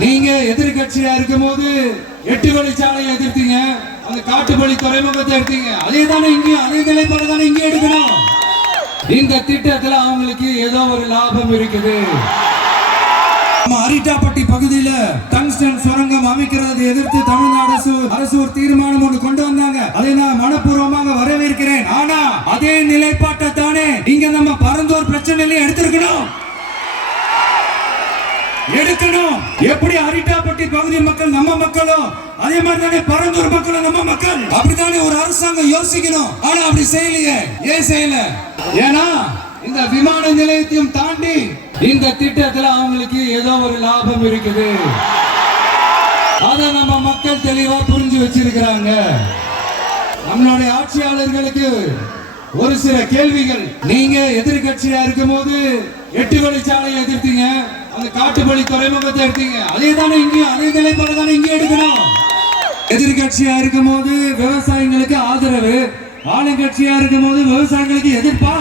நீங்க எதிர்கட்சியா இருக்கும் போது 8 வழிச்சாலையை எதிர்த்தீங்க, அந்த காட்டுப்பள்ளி துறைமுகத்தை எடுத்தீங்க. அதே தானே இங்கேயும் அதே நிலைப்பாடு தானே இங்கே எடுக்கணும். இந்த திட்டத்துல அவங்களுக்கு ஏதோ ஒரு லாபம் இருக்குது. அரிட்டாப்பட்டி பகுதியில டங்ஸ்டன் சுரங்கம் அமைக்கிறதை எதிர்த்து தமிழ்நாடு அரசு ஒரு தீர்மானம் ஒன்று கொண்டு வந்தாங்க. அதை நான் மனப்பூர்வமாக வரவேற்கிறேன். ஆனா அதே நிலைப்பாட்டை தானே இங்க நம்ம பரந்தூர் பிரச்சனையில எடுத்திருக்கணும். எப்படி அரிட்டாப்பட்டி பகுதி மக்கள் நம்ம மக்களும், அதே மாதிரி தானே பரந்தூர் மக்களும் நம்ம மக்கள். அப்படித்தானே ஒரு அரசாங்கம் யோசிக்கணும். ஆனா அப்படி செய்யலையே. ஏன் செய்யல? ஏன்னா இந்த விமான நிலையத்தையும் தாண்டி இந்த திட்டத்துல அவங்களுக்கு ஏதோ ஒரு லாபம் இருக்குது. அதை நம்ம மக்கள் தெளிவா புரிஞ்சு வச்சிருக்கிறாங்க. நம்மளுடைய ஆட்சியாளர்களுக்கு ஒரு சில கேள்விகள். நீங்க எதிர்கட்சியா இருக்கும் போது 8 வழிச்சாலையை எதிர்த்தீங்க, அந்த காட்டுப்பள்ளி துறைமுகத்தை எடுத்தீங்க. அதே தானே இங்கேயும் அதே நிலைப்பாடு தானே இங்கே எடுக்கணும். எதிர்கட்சியா இருக்கும் போது விவசாயிகளுக்கு ஆதரவு, ஆளுங்கட்சியா இருக்கும் போது விவசாயிகளுக்கு எதிர்ப்பா.